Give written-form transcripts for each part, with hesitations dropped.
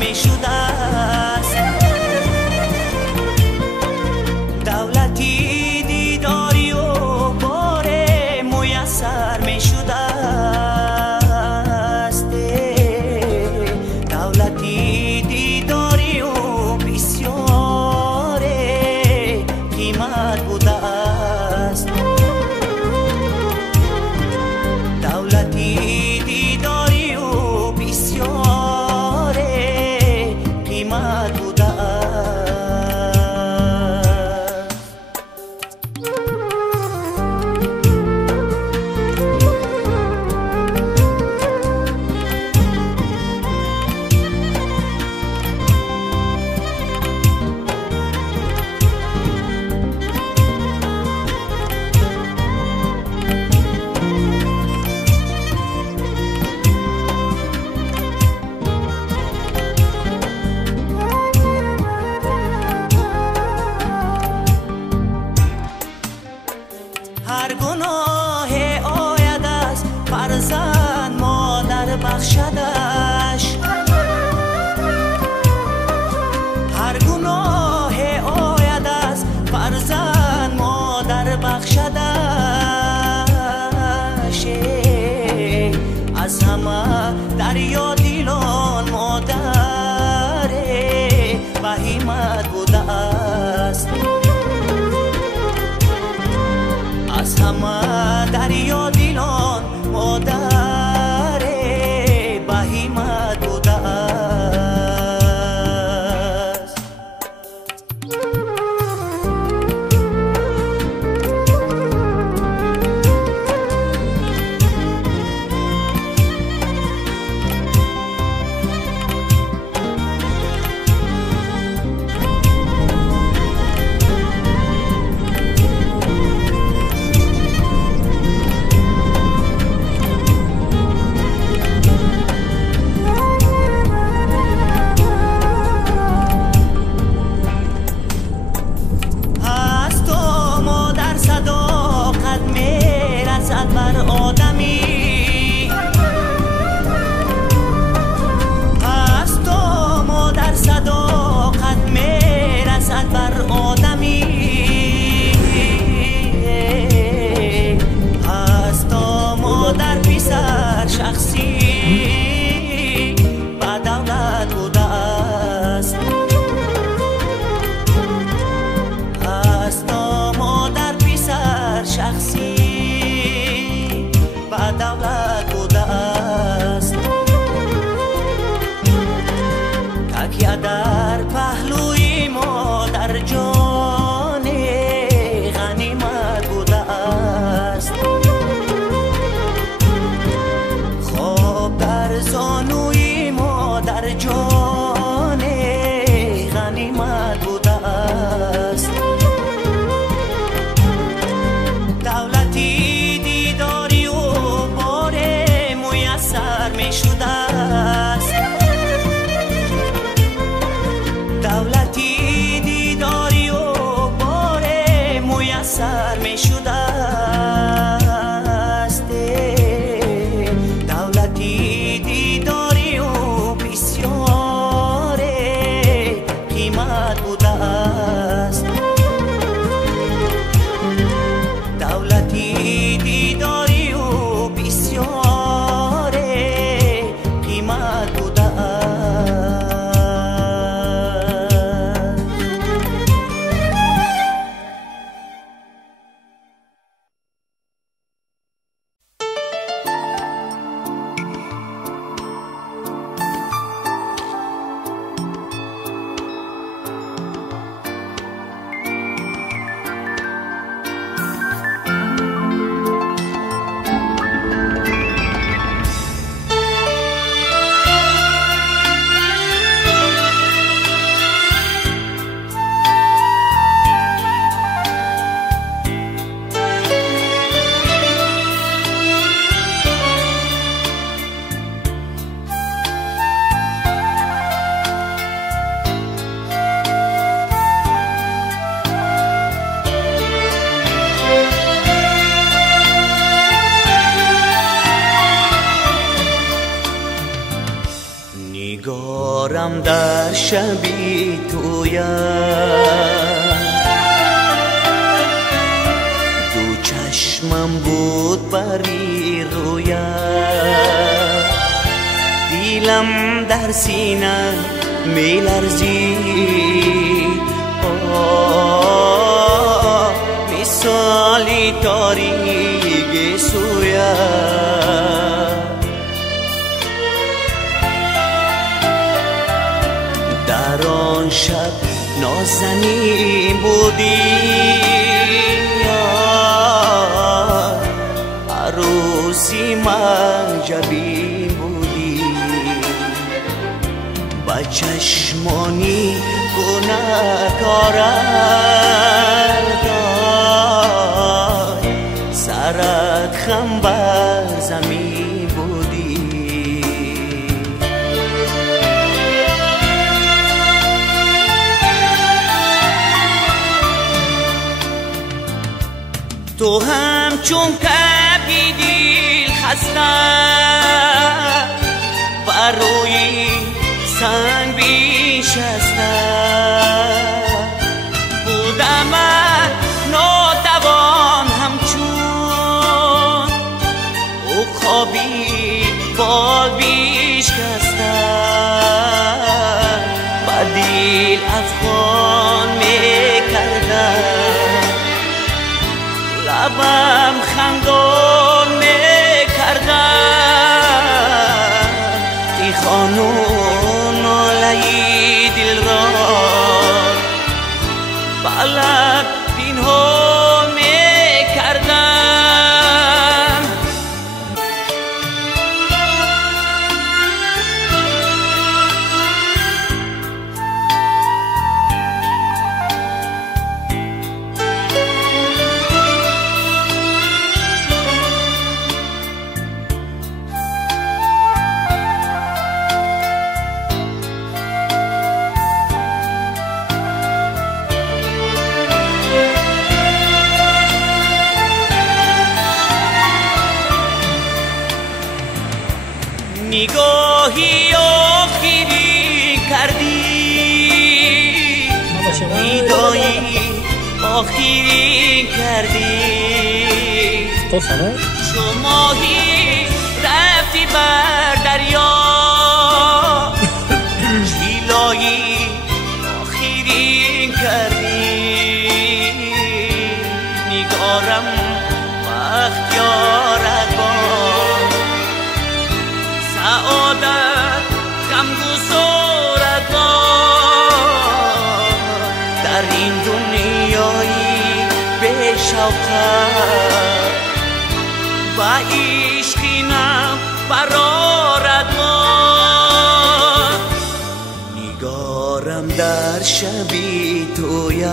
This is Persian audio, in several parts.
می شده است. دولتی دیداری و بار میسر می شده است. دولتی دیداری و بسیار قیمت بوده است. دولتی دیداری و بسیار قیمت بوده است. هر گناه آید از فرزند مادر بخشدش. هر گناه آید از فرزند مادر بخشدش. از همه دریا دیلان مادر بهیمت بوده است. از همه دریا دیلان مادر بهیمت بوده است. شخصی با دولت بوده است. از تا مادر پسر شخصی با دولت بوده است. تکیه در پهلوی مادر جان غنیمت بوده است. زانوی مادر جان غنیمت بوده است. دولتی دیداری و بار میسر می شده است. دولتی دیداری و بار میسر می شده است. دولتی دیداری و بسیار قیمت بوده است. دولتی دیداری و بسیار قیمت بوده است. نگارم در شبی تویم، دو چشمم بود بری رویم، دیلم در سینه می لرزید، مثالی تاریک سویم. در آن شب نازنین بودی، عروسی معجبی بودی، با چشمانی گناهکارت سرت خم بر زمین بودی. تو همچون کبی دل خسته بر روی سنگ بیشسته، بودم ناتوان همچون عقابی بال بیشکسته، با دل افغان میکردم، لبم خندان میکردم، تی خانون ناله‌ی دل را با لب پنهان میکردم. نگاهی آخری کردی، ندایی آخری کردی، شماهی رفتی بر دریا، شیلایی آخری کردی، نگارم بختیارت باد، سعادت غمگسارت باد، در این دنیایی به شوقت و عشقینم برارت باد. نگارم در شبی تویم،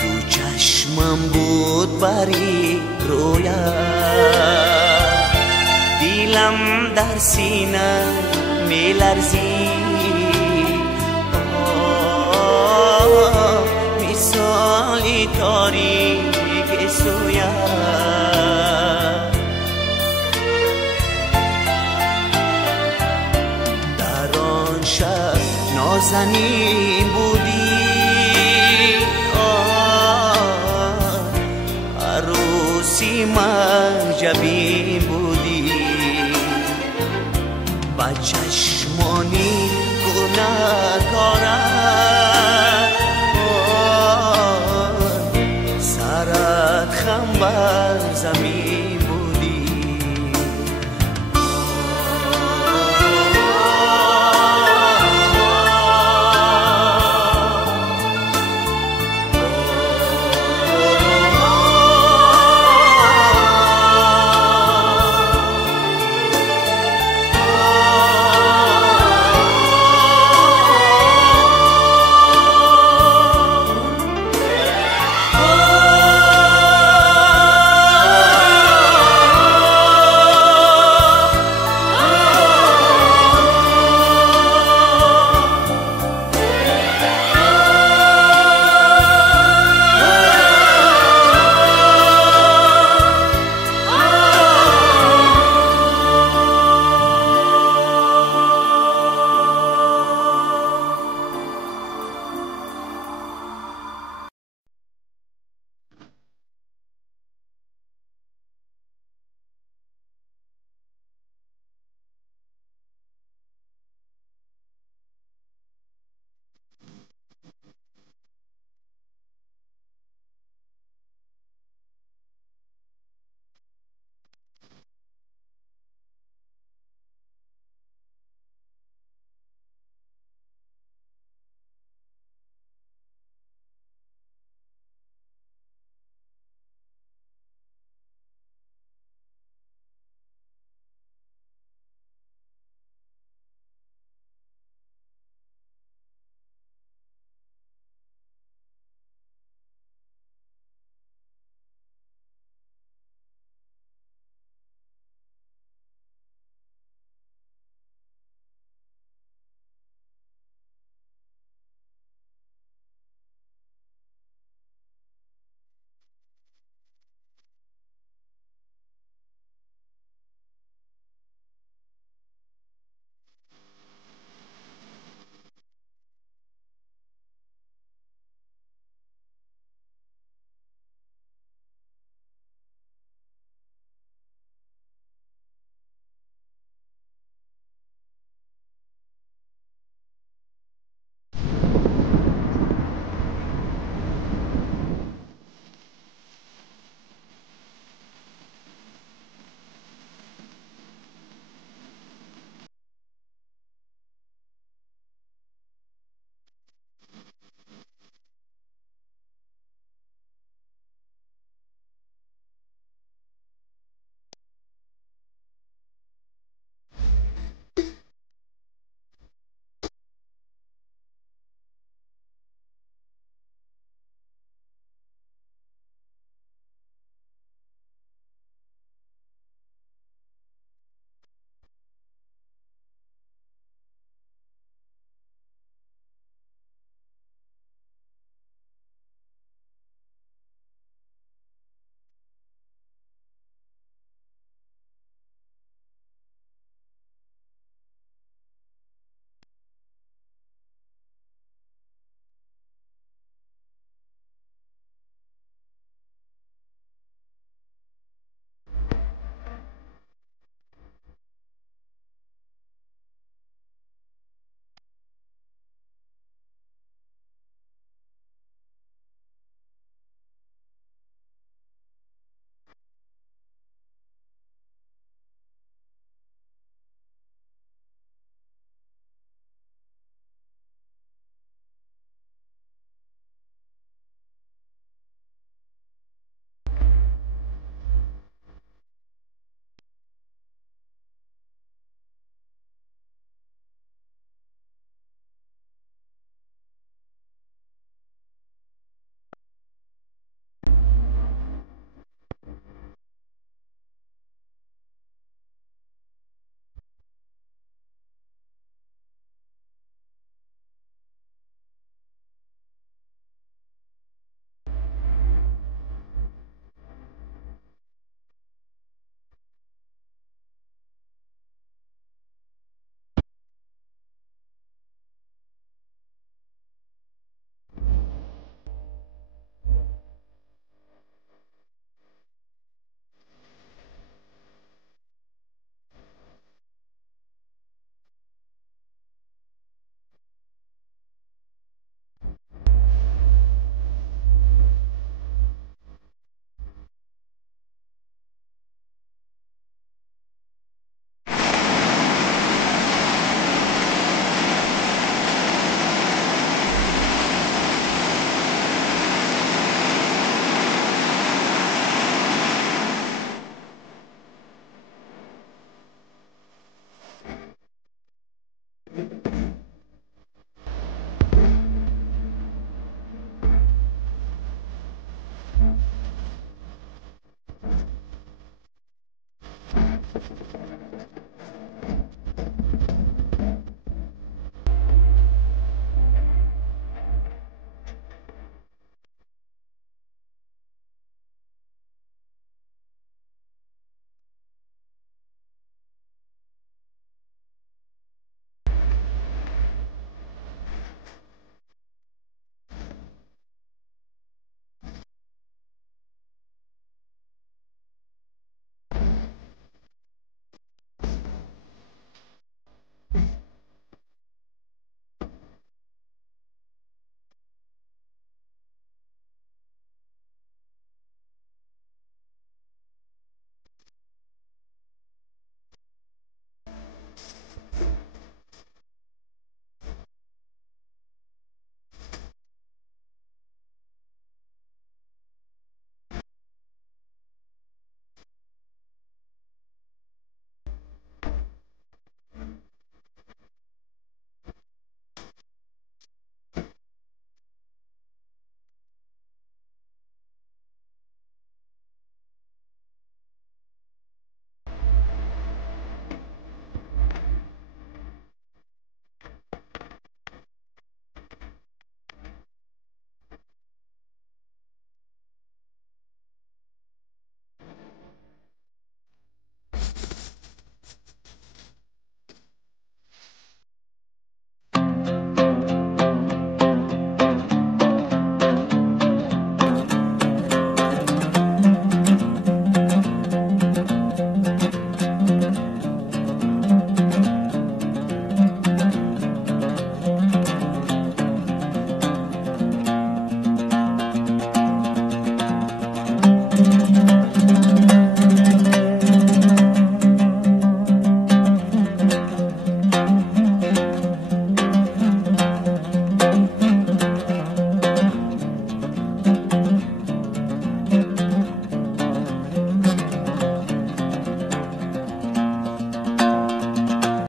دو چشمم بود بری رویم، دیلم در سینه می لرزید، مثالی تاریک سویم. در آن شب نازنین بودی، عروسی معجبی بودی، با چشمانی گناهکارت